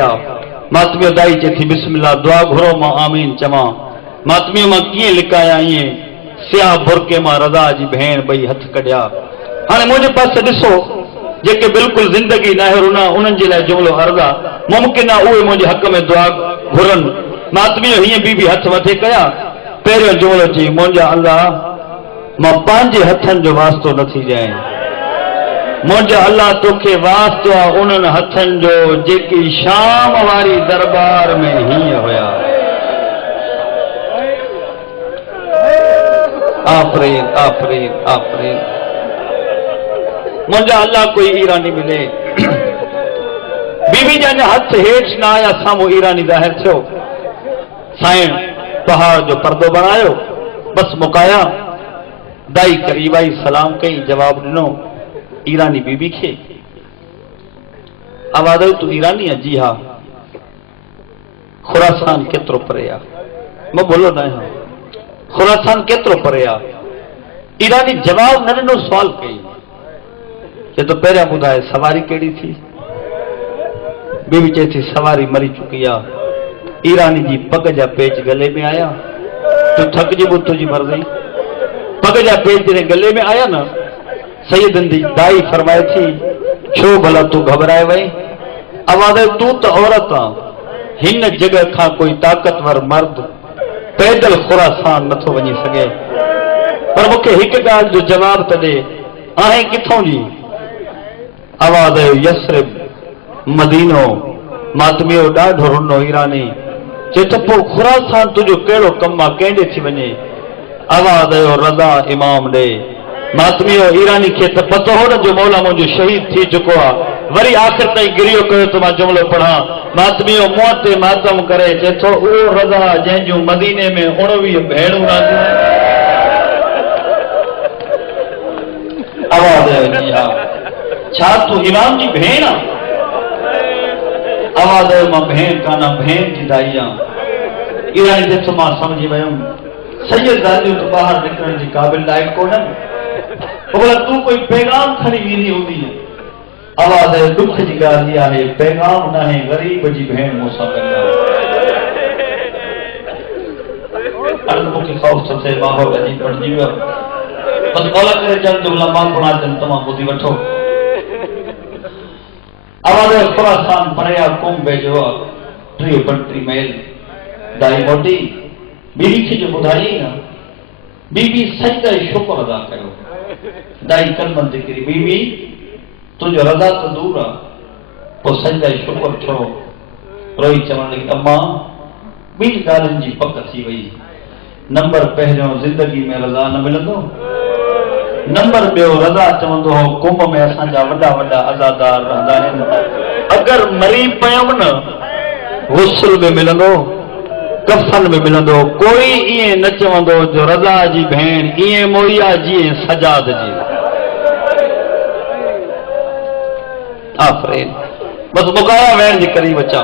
कया मातमियो दाई चे थी बिस्मिल्लाह दुआ घुरो मां आमीन चमा मातमियो मां किए लिकाया ये सियाह बुरके मां रज़ा जी भेण बई हथ कढिया हाने मुझे पास दिसो जेके बिल्कुल जिंदगी नाहरुना उन्हनि जे लाइ जुमलो अर्ज़ा मुमकिन आहे उहे मुंहिंजे हक़ में दुआ घुरनि मातमियो हीअं बीबी हथ मथे कया पहिरियों जुमलो चई मुंहिंजा अल्लाह मां पंहिंजे हथनि जो वास्तो नथी ॾियां मुंहिंजा अल्लाह तोखे वास्तो आहे उन्हनि हथनि जो जेकी शाम वारी दरबार में हीअं हुया आफरीन आफरीन आफरीन मुंहिंजा अल्लाह कोई ईरानी मिले बीबी जा हथ हेठि न आया साम्हूं ईरानी ज़ाहिर थियो साईं पहाड़ जो पर्दो बनायो बस मुकाया दाई करीब आई सलाम कई जवाब ॾिनो ईरानी बीबी खे आवाज़ आई तू ईरानी है जी हाँ खुरासान केतिरो परे आहे मां बोलो न आहियां खुरासान केतिरो परे आहे ईरानी जवाब न ॾिनो सवाल कई चए तो पहिरियां ॿुधाए सवारी कहिड़ी थी बीबी चए थी सवारी मरी चुकी आहे ईरानी जी पग जा पेच गले में आया तू थकजी ॿुध तुंहिंजी मर्ज़ी पग जा पेच जॾहिं गले में आया न सैयदन दी दाई फरमाए थी छो भला तू घबराए वई आवाज़ तू तो औरत आ हिन जगह खां कोई ताकतवर मर्द पैदल खुरासान नथो वञी सघे पर मूंखे हिकु ॻाल्हि जो जवाब त ॾे आहे किथों जी आवाज़ यस्रिब मदीनो मातमियो ॾाढो रुनो ईरानी चए त पोइ खुरासान तुंहिंजो कहिड़ो कमु आहे कंहिंॾे थी वञे आवाज़ रज़ा इमाम ॾे मातमियो ईरानी खे त पतो हो न जो मौला मुंहिंजो शहीद थी चुको आहे वरी आख़िर ताईं गिरियो कयो त मां जुमिलो पढ़ां मातमियो मुंहं ते मातम करे चए थो उहो रज़ा जंहिंजूं मदीने में 19 भेणूं रहंदियूं आवाज़ छा तूं इमाम जी भेण आहे आवाज़ मां भेण कान्हा भेण जी दाई आहियां ईरानी चए थो मां सम्झी वियुमि सैयद दादियूं त ॿाहिरि निकिरण जी क़ाबिल लाइक़ कोन्हनि बोला तू कोई पैगाम खणी वेंदी हूंदी आवाज़ दुख जी ॻाल्हि इहा आहे पैगाम न आहे ग़रीब जी भेण मूंसां गॾु आहे मूंखे ख़ौफ़ थो थिए माहौल अजीब बणिजी वियो बसि मौला करे चल जुमला मां पढ़ा अचनि तव्हां ॿुधी वठो आवाज़ खुरासान पढ़िया कुंभ जो 33 मैल दाई मोटी बीबी खे जो ॿुधाई न बीबी सजदा शुक्र अदा कयो दाई कलमन ते किरी बीबी तुंहिंजो रज़ा तो दूर आहे पोइ सजदा शुक्र थियो रोई चवण लॻी अम्मा ॿिनि ॻाल्हियुनि जी पक थी वई नंबर पहिरियों ज़िंदगी में रज़ा न मिलंदो नंबर ॿियो रज़ा चवंदो हो कुंभ में असांजा वॾा वॾा अज़ादार रहंदा आहिनि अगरि मरी पयमि न गुस्ल में मिलंदो कफन में मिलंदो कोई ईअं न चवंदो जो रज़ा जी भेण ईअं मोई आहे जीअं सजाद जी आफरीन बस मुकाया वेण जे करीब अचा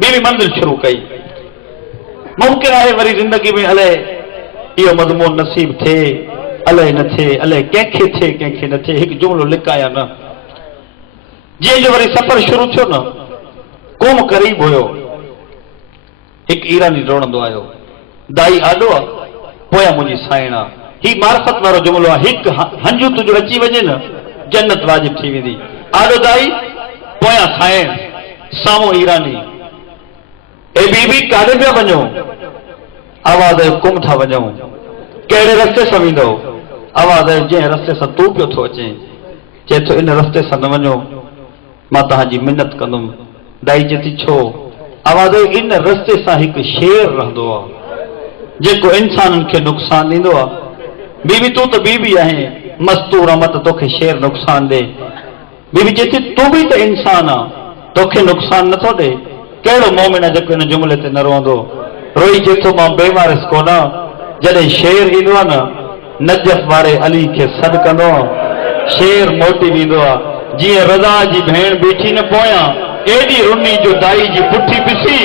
बीवी मंज़िल शुरू कई मुमकिन आहे वरी जिंदगी में अलाए इहो मज़मून नसीब थिए अलाए न थिए अलाए कंहिंखे थिए कंहिंखे न थिए हिकु जुमिलो लिकाया न जीअं जो वरी सफ़र शुरू थियो न कुम करीब हुयो हिकु ईरानी दौड़ंदो आयो दाई आॾो आहे पोयां मुंहिंजी साइण आहे ही मार्फत वारो जुमिलो आहे हिकु हंजू तुंहिंजो अची वञे न जन्नत वाजिब थी वेंदी आॾो दाई पोयां साइण साम्हूं ईरानी ए बीबी काॾे पिया वञो आवाज़ कुम था वञूं कहिड़े रस्ते सां वेंदो आवाज़ जंहिं रस्ते सां तूं पियो थो अचे चए थो इन रस्ते सां न वञो मां तव्हांजी मिनत कंदुमि दाई चए थी छो आवाज़ इन रस्ते सां हिकु शेर रहंदो आहे जेको इंसाननि खे नुक़सान ॾींदो आहे बीबी तूं त बीबी आहे मस्तूर मत तोखे शेर नुक़सान ॾे बीबी चए थी तूं बि त इंसान आहे तोखे नुक़सान नथो ॾे कहिड़ो मोमिन जेको इन जुमिले ते न रहंदो रोई चए थो मां बेवारिस कोन जॾहिं शेर ईंदो आहे न नजफ वारे अली खे सॾु कंदो शेर मोटी वेंदो आहे जीअं रज़ा जी भेण बीठी न पोयां एडी रुनी जो दाई जी पुठी पिसी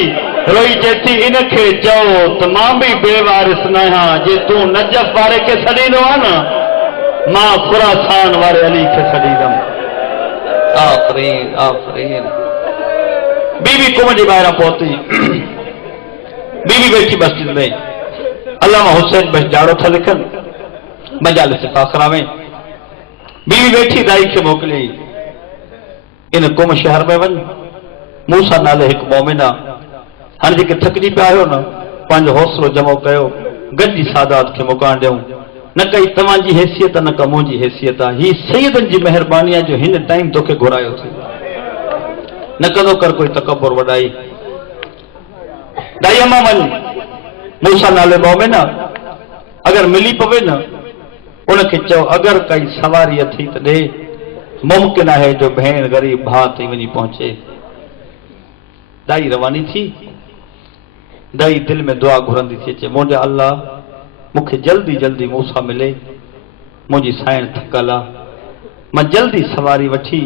रोई चेती इनखे चओ त मां बि बेवारिस न आहियां जे तूं नजफ वारे खे छॾींदो आहे न मां खुरासान वारे अली खे छॾींदुमि आफरीन आफरीन बीवी कुम जे ॿाहिरां पहुती, बीवी बैठी मस्जिद में, अल्लामा हुसैन बस जाड़ो था लिखनि मजालिस फाखरा में। बीवी बैठी दाई खे मोकिलियई, इन कुम शहर में वञ, मूसा नाले हिकु मोमिन आहे, हाणे जेके थकिजी पिया आहियो न, पंहिंजो हौसलो जमो कयो, गॾिजी सादात खे मुकान ॾियूं। न कई तव्हांजी हैसियत, न का मुंहिंजी हैसियत आहे, ही सैयदनि जी महिरबानी आहे जो हिन टाइम तोखे घुरायो थी, न कंदो कर कोई तकबर वॾाई। दाई अम्मा वञ, मूसा नाले मोमिन आहे, अगर मिली पवे न उनखे चओ अगर काई सवारी अथई त ॾे, मुमकिन आहे जो भेण ग़रीब भाउ ताईं वञी पहुचे। दाई रवानी थी, दाई दिल में दुआ घुरंदी थी अचे, मुंहिंजा अल्लाह मूंखे जल्दी जल्दी मूसा मिले, मुंहिंजी साइण थकल आहे, मां जल्दी सवारी वठी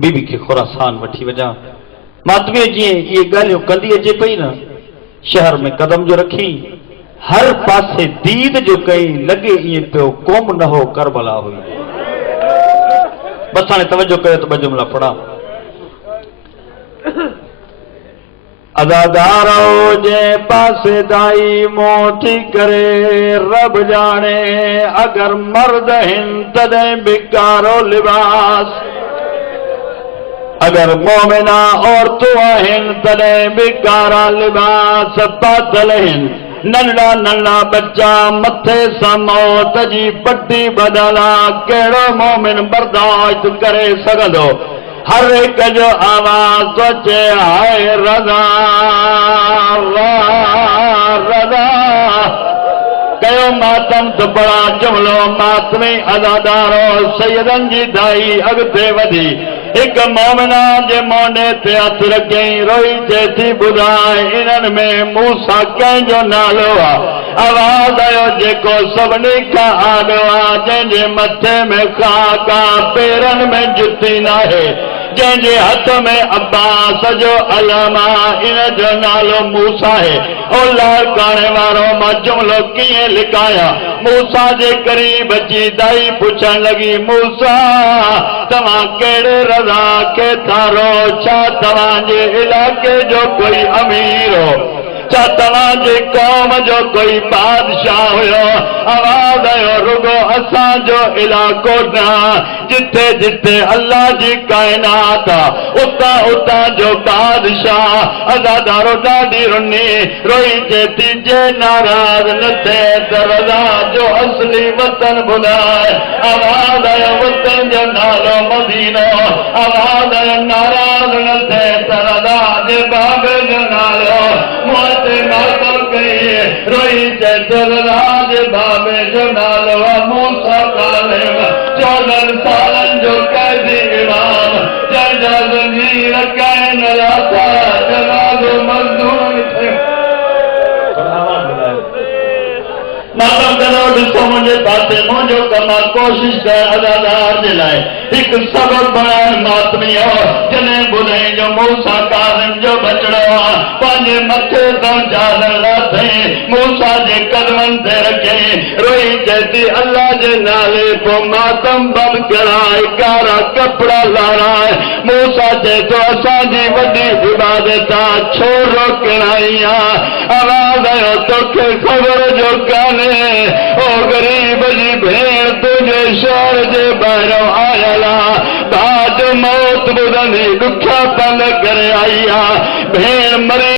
बीबी खे खुरासान वठी वञा। मातमीअ जीअं इहे ॻाल्हियूं कंदी अचे पई न, शहर में कदम जो रखी, हर पासे दीद जो कई, लगे इं पियो क़ौम न हो करबला हुई। बस हाणे तवज्जो कयो तो ॿ जुमला पढ़ा। अदादारो जे पासे दाई मोटी करे रब जाने, अगर मर्द हिन तॾहिं बिकारो लिबास, अगर मोमिना औरतूं आहिनि तॾहिं बिकारा लिबास पातल हिन। नंढा नंढा बच्चा मथे सां मौत जी पटी बदला, कहिड़ो मोमिन बर्दाश्त करे सघंदो? हर एक जो आवाज़ सोचे हाय रज़ा रज़ा, कयो मातम तो बड़ा जुमलो, मातमी अदादारो सैयदन जी दाई अॻिते वधी, एक मोमिना जे मोने ते हथ रखई, रोई चए थी ॿुधाए इन्हनि में मूसा कंहिंजो नालो आहे? आवाज़ आयो जेको सभिनी खां आॻो आहे, जंहिंजे मथे में खाक आहे, पेरनि में जुती नाहे, जंहिंजे हथ में अब्बास जो अलम आहे, इन जो नालो मूसा आहे। ओ लाड़काणे वारो मां जुमलो कीअं लिकाया? मूसा जे करीब अची दाई पुछण लॻी, मूसा तव्हां कहिड़े रज़ा खे थारो? छा तव्हांजे इलाइक़े जो कोई अमीर हो? छा तव्हांजे क़ौम जो कोई बादशाह हुयो? आवाज़ आयो रुगो असांजो इलाइक़ो न, जिथे जिथे अल्लाह जी काइनात आहे उतां उतां जो बादशाह। अदादारो ॾाढी रुनी, रोई चए थी जे नाराज़ न थिए त रज़ा जो असली वतन ॿुधाए। आवाज़ आयो वतन जो नालो मदीनो, आवाज़ आयो नाराज़ न थिए त रज़ा जे बाबे जो नालो मातम कई, रोई चराज बाबे जो नालो मूसा कालिम, 14 सालनि जो कैदी इमाम, जंहिंजा ज़ंजीर कैन लाथा, जनाज़ो मंज़ूर थियो। मातम करो ॾिसो मुंहिंजे पासे, मुंहिंजो कम आहे कोशिश कर अदादार जे लाइ हिकु सबब बणाइण। मातमी जॾहिं ॿुधाई जो मूसा कालिम जो बचड़ो आहे, पंहिंजे मथे तां चादर लाथई, मूसा जे कदमनि ते रखियई, रोई चए थी अल्लाह जे नाले पोइ मातम बंदि कराए, कारा कपिड़ा लाराए। मूसा चए थो असांजी वॾी इबादत आहे, छो रोकणाई आहे? आवाज़ आयो तोखे ख़बर जो कान्हे, ओ ग़रीब जी भेण तुंहिंजे शहर जे ॿाहिरां आयल आहे, बाज मौत ॿुधंदी ॾुखिया पल करे आई आहे, भेण मरी।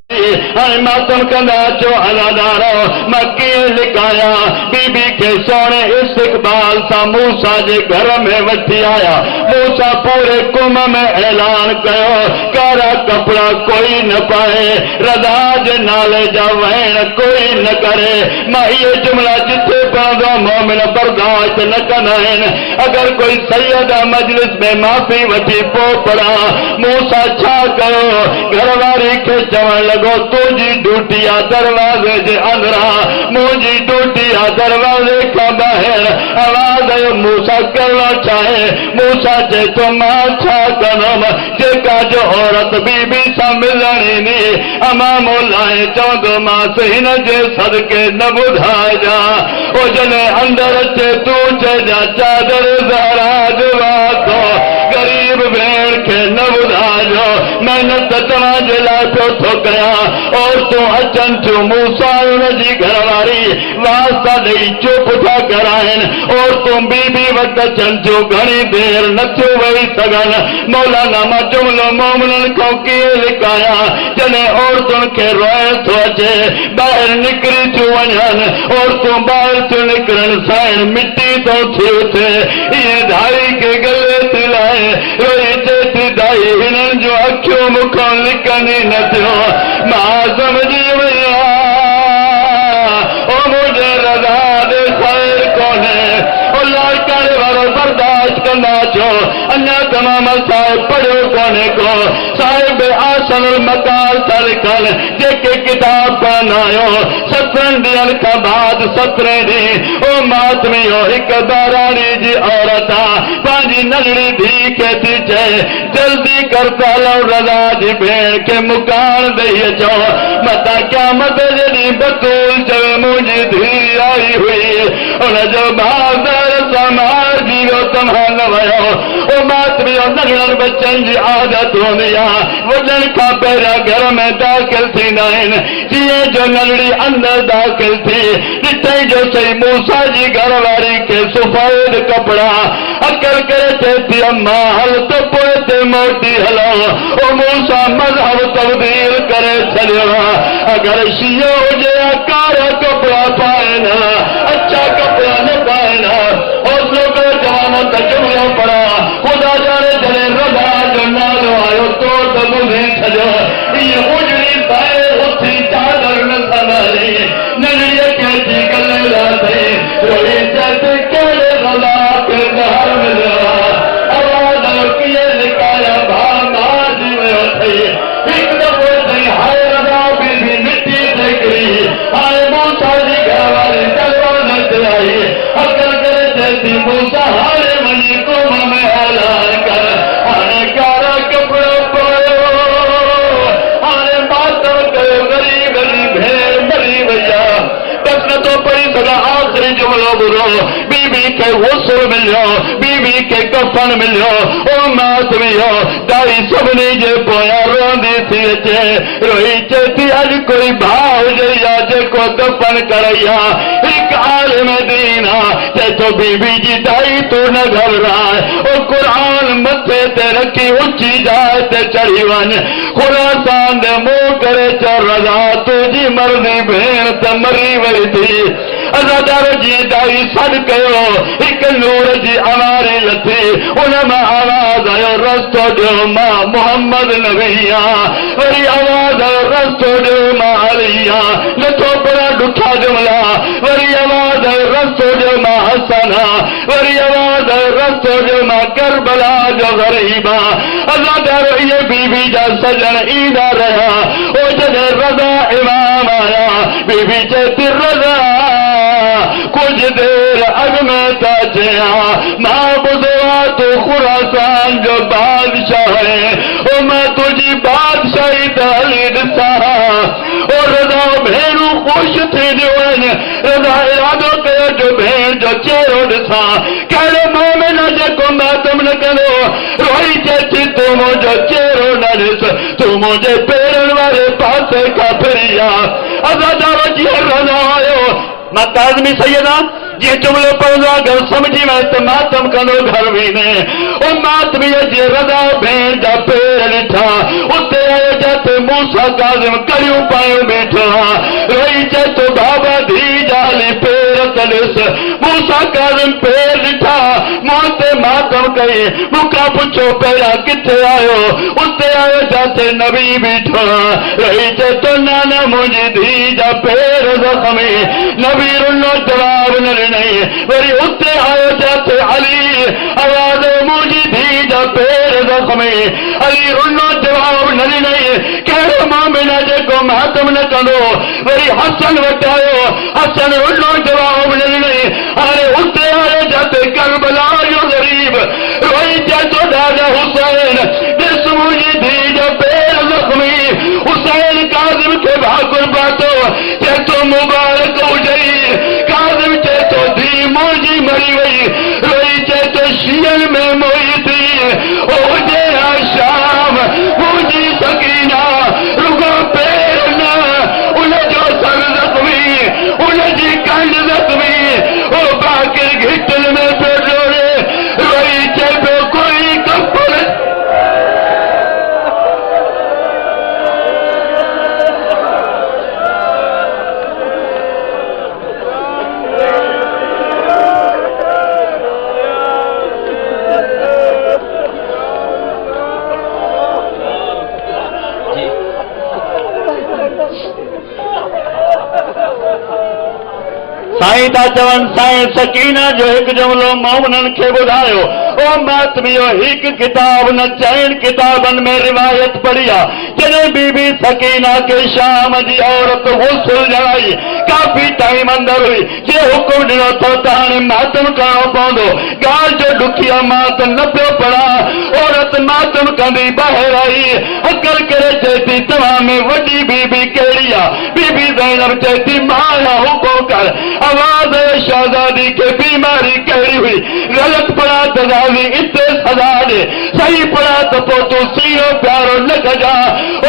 हाणे मातम कंदा अचो अदादारो, मां कीअं लिकाया? बीबी खे सोणे इस्तक़बाल सां मूसा जे घर में वठी आया। मूसा पूरे कुम में ऐलान कयो, कारा कपिड़ा कोई न पाए, रज़ा जे नाले जा वहण कोई न करे। मां इहे जुमला जिथे पवंदो मोमिन बर्दाश्त न कंदा आहिनि। अगर कोई सैयद मजलिस में माफ़ी वठी पोइ पढ़ा, मूसा छा कयो? घरवारी खे चवण लॻो तुंहिंजी ड्यूटी आहे दरवाज़े जे अंदरां, मुंहिंजी ड्यूटी आहे दरवाज़े खां ॿाहिरि। आवाज़ आयो मूसा करिणो छा आहे? मूसा चए थो मां छा कंदुमि? जेका जो औरत बीबी सां मिलण ईंदी, अमामो लाइ चवंदोमांसि हिन जे सदके न ॿुधाइजा। ओ जॾहिं अंदरि अचे तूं चइजा चादर ज़हरा जो वातो, ग़रीब भेण खे न ॿुधाइजो, महिनत तव्हां जे लाइ पियो थो कयां और तूं अचनि थियूं मूसा हुनजी घरवारी वास्ता ॾेई चुप था कराइनि और तूं बीबी वटि अचनि थियूं घणी देर नथियूं वेही सघनि मौलाना मां जुमिलो मोमिननि खां कीअं लिकायां जॾहिं औरतुनि खे रोइण थो अचे ॿाहिरि निकिरी थियूं वञनि और तूं ॿाहिरि थियूं निकिरनि साइण मिटी थो थी उथे इहे धाई खे गले थी लाहे रोई चए थी दाई हिननि जूं अखियूं मूंखां लिकनि ई न थियो मां सम्झी वई ओ मुंहिंजे रज़ा ॾे ख़ैर कोन्हे ओ लाड़काणे वारो बर्दाश्त कंदा छो अञा तमाम साहिब पढ़ियो कोन्हे को साहिब आसन मकाल था लिखनि जेके किताब पढ़ंदा आहियो 17 ॾींहंनि खां बाद 17 ॾींहं ओ मातमी हो हिकु बहिराणी जी औरत आहे पंहिंजी नंढड़ी धीउ खे थी चए जल्दी कर तालो रज़ा जी भेण खे मुकान ॾेई अचो मतां क़यामत जे ॾींहुं बतूल चवे मुंहिंजी धीउ आई हुई हुनजो बहादुर समार जी वियो तव्हां न वियो ओ मातमी हो नंढड़नि बच्चनि जी आदत हूंदी आहे वॾनि खां पहिरियां घर में दाख़िल थींदा आहिनि जीअं जो नंढड़ी अंदरि दाख़िल थी ॾिठई जो सही मूसा जी घरवारी खे सफ़ेद कपिड़ा अकल करे चए थी अम्मा हल त पोइ ते मोटी हलो ओ मूसा मज़हब तब्दील करे छॾियो अगरि शीयो हुजे कारा कपिड़ा पाइनि अच्छा कपिड़ा न पाइनि हौसलो करे जवानो त जुमिलो पढ़ा ख़ुदा जाने जॾहिं रज़ा जो नालो आयो तो त ॿुधी छॾियो इहे उजड़ी पाए उथी चादर न संभाली नंढड़ीअ खे जी गले लाथई रोई चए कहिड़े रज़ा खे घर मिलियो आवाज़ कीअं लिकाया भाउ मारिजी वियो अथई हिकु दफ़ो चई हाय रज़ा बीबी मिटी ते किरी हाणे मूसा जी घरवारी चलवा न ते आई अकल करे चए थी मूसा हाणे वञी क़ौम में ऐलान कर हाणे कारा कपिड़ो पायो हाणे मातम कयो ग़रीब भेण मरी वई आहे बस नथो पढ़ी सघां आख़िरी जुमिलो ॿुधो बीबी खे गुस्ल मिलियो बीबी खे कफन मिलियो ओ मातमी हो दाई सभिनी जे पोयां रोंदी थी अचे रोई चए थी अॼु कोई भाउ हुजे या जेको कफन करई आहे हिकु आलिम दीन आहे चए थो बीबी जी दाई तूं न घबराए ओ क़ुरान मथे ते रखी ऊची जाइ ते चढ़ी वञ खुरासान दे मुंहुं करे चओ रज़ा तुंहिंजी मर्ज़ी भेण त मरी वई थी अज़ादार जीअं दाई सॾु कयो हिकु नूर जी अवारी लथी उन मां आवाज़ आयो रस्तो ॾियो मां मोहम्मद नबी आहियां वरी आवाज़ आयो रस्तो ॾियो मां अली आहियां नथो पढ़ा ॾुखा जुमिला वरी आवाज़ आयो रस्तो ॾियो मां हसन आहियां वरी आवाज़ आयो रस्तो ॾियो मां करबला जो ग़रीब आहियां अज़ादार इहे बीबी जा सजण ईंदा रहिया ओ जॾहिं रज़ा इमाम आया बीबी चए थी रज़ा कुछ देर अॻ में था चया मां ॿुधो आहे तूं खुरासान जो बादशाह आहे ओ मां तुंहिंजी बादशाही त हली ॾिसां ओ रज़ा भेणूं ख़ुशि थींदियूं आहिनि रज़ा इरादो कयो जो भेण जो चेहरो ॾिसां कहिड़ो मोमिन जेको मातम न कंदो रोई चए थी तूं मुंहिंजो चेहरो न ॾिस तूं मुंहिंजे पेरनि वारे पासे खां फिरी आहे अज़ादारो जीअं रज़ा आयो मां ताज़मी सैयदा जीअं जुमिलो पवंदो आहे घर सम्झी वञे त मातम कंदो घर वेंदे ओ मातमीअ जी रज़ा भेण जा पेर ॾिठा उते आयो जिते मूसा काज़िम कड़ियूं पायूं बीठो आहे रोई चए थो बाबा धीउ जा हली पेर त ॾिस मूसा काज़िम पेर ॾिठा मूं ते मातम कई मूंखां पुछो पहिरियां किथे आयो उते आयो जिते नबी बीठो आहे रोई चए थो न मुंहिंजी धीउ जा पेर ज़ख़्मी नबी रुनो जवाब न ॾिनई वरी उते आयो जिते अली आवाज़ मुंहिंजी धीउ जा पेर ज़ख़्मी अली रुनो जवाब न ॾिनई कहिड़ो मोमिन जेको मातम न कंदो वरी हसन वटि आयो हसन रुनो जवाब न ॾिनई हाणे उते आयो जिते करबला जो ग़रीब रोई चए थो ॾाढा हुसैन ॾिस मुंहिंजी धीउ जो पेर ज़ख़्मी हुसैन काज़िम खे भाकुर पातो चए थो मुबारक हुजई काज़िम चए थो धीउ मुंहिंजी मरी वई रोई चए थो शीयन में मोई थी ओ हुजे शाम मुंहिंजी सकीना साईं था चवन साईं सकीना जो एक जुमलो मोमिनन खे ॿुधायो ओ मातमियो हिकु किताब न चइनि किताबनि में रिवायत पढ़ी आहे जॾहिं बीबी सकीना के शाम जी औरत गुस्ल जड़ाई काफ़ी टाइम अंदर हुई जे हुकुम ॾिनो थो त हाणे मातम करणो पवंदो ॻाल्हि जो ॾुखिया मातम न पियो पढ़ा औरत मातम कंदी ॿाहिरि आई अकल करे चए थी तव्हां में वॾी बीबी कहिड़ी आहे बीबी ज़ैनब चए थी मां हुकुम कर आवाज़ शहज़ादी के बीमारी कहिड़ी हुई ग़लत पढ़ा त ज़ाली इते सज़ा ॾे सही पढ़ा त पोइ तूं सीरो प्यारो न कजा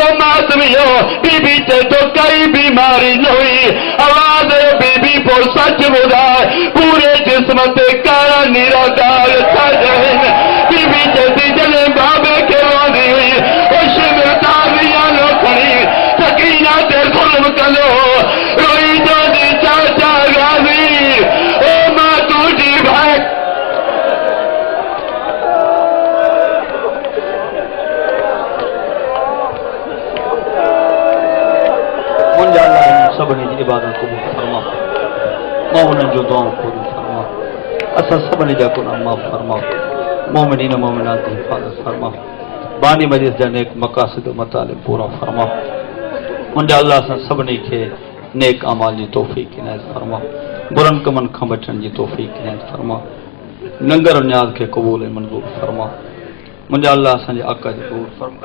ओ मातमियो बीबी चए थो काई बीमारी न हुई आवाज़ बीबी पोइ सच ॿुधाए पूरे जिस्म ते कारा नीरा दाग छा आहिनि बीबी चए थी जॾहिं बाबे खे रोंदी हुई खणी सकीना ते ज़ुल्म कंदो रोई चवंदी चाचा गाज़ी ओ मां तुंहिंजी भाई मुंहिंजा अल्लाह हिन सभिनी जी इबादत क़बूल फरमा मोमिननि जूं दुआऊं पूरियूं फरमा असां सभिनी जा गुनाह माफ़ फरमा मोमिनीन मोमिनात जी हिफ़ाज़त फरमा बानी मजिस जा नेक मक़ासिद मतालिब पूरा फरमा मुंहिंजा अल्लाह असां सभिनी खे नेक अमाल जी तौफ़ीक़ इनायत फरमा बुरनि कमनि खां बचण जी तौफ़ीक़ इनायत फरमा नंगर न्याज़ खे क़बूल ऐं मंज़ूर फरमा मुंहिंजा अल्लाह असांजे आका जे क़बूल फरमा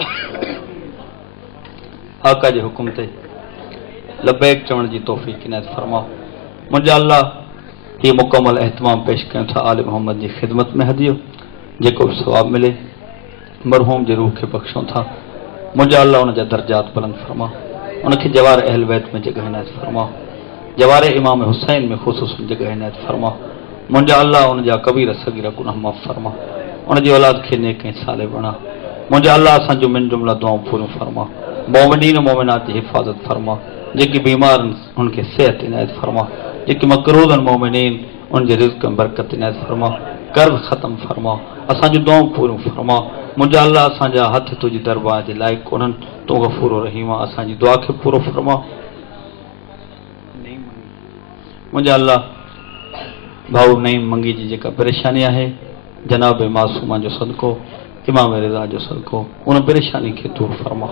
आका जे हुकुम ते लबैक चवण जी तौफ़ीक़ इनायत फरमा मुंहिंजा अल्लाह हीउ मुकमल एहतमाम पेश कयूं था आल मोहम्मद जी ख़िदमत में हदियो जेको बि सवाब मिले मरहूम जे रूह खे बख़्शूं था मुंहिंजा अल्लाह उन जा दर्जात बुलंद फरमा उनखे जवार अहल बैत में जगह इनायत फरमा जवार इमाम हुसैन में ख़ुसूसन जगह इनायत फरमा मुंहिंजा अल्लाह उन जा कबीर सगीरा गुनाह माफ़ फरमा उन जी औलाद खे नेक ऐं साले बणा मुंहिंजा अल्लाह असांजो मिन जुमला दुआऊं पूरियूं फरमा मोमिनीन मोमिनात जी हिफ़ाज़त फरमा जेके बीमार आहिनि उनखे सेहत इनायत फरमा जेके मक़रूज़ आहिनि मोमिनीन उन जे रिज़्क़ में बरकत इनायत फरमा कर्ज़ ख़त्म फरमा असांजूं दुआऊं पूरियूं फरमा मुंहिंजा अल्लाह असांजा हथ तुंहिंजी दरबार जे लाइक़ कोन्हनि तूं गफ़ूर रहीम आहे असांजी दुआ खे पूरो फरमा मुंहिंजा अल्लाह भाऊ नईम मंगी जी जेका परेशानी आहे जनाब मासूमा जो सदको इमाम रिज़ा जो सदको उन परेशानी खे दूर फरमा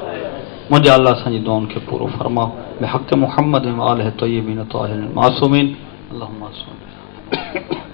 मुंहिंजा अल्लाह असांजी दुआउनि खे पूरो फरमा बिहक़ मुहम्मद व आलिहि तय्यबीन ताहिरीन मासूमीन अल्लाहुम्मा सल्लि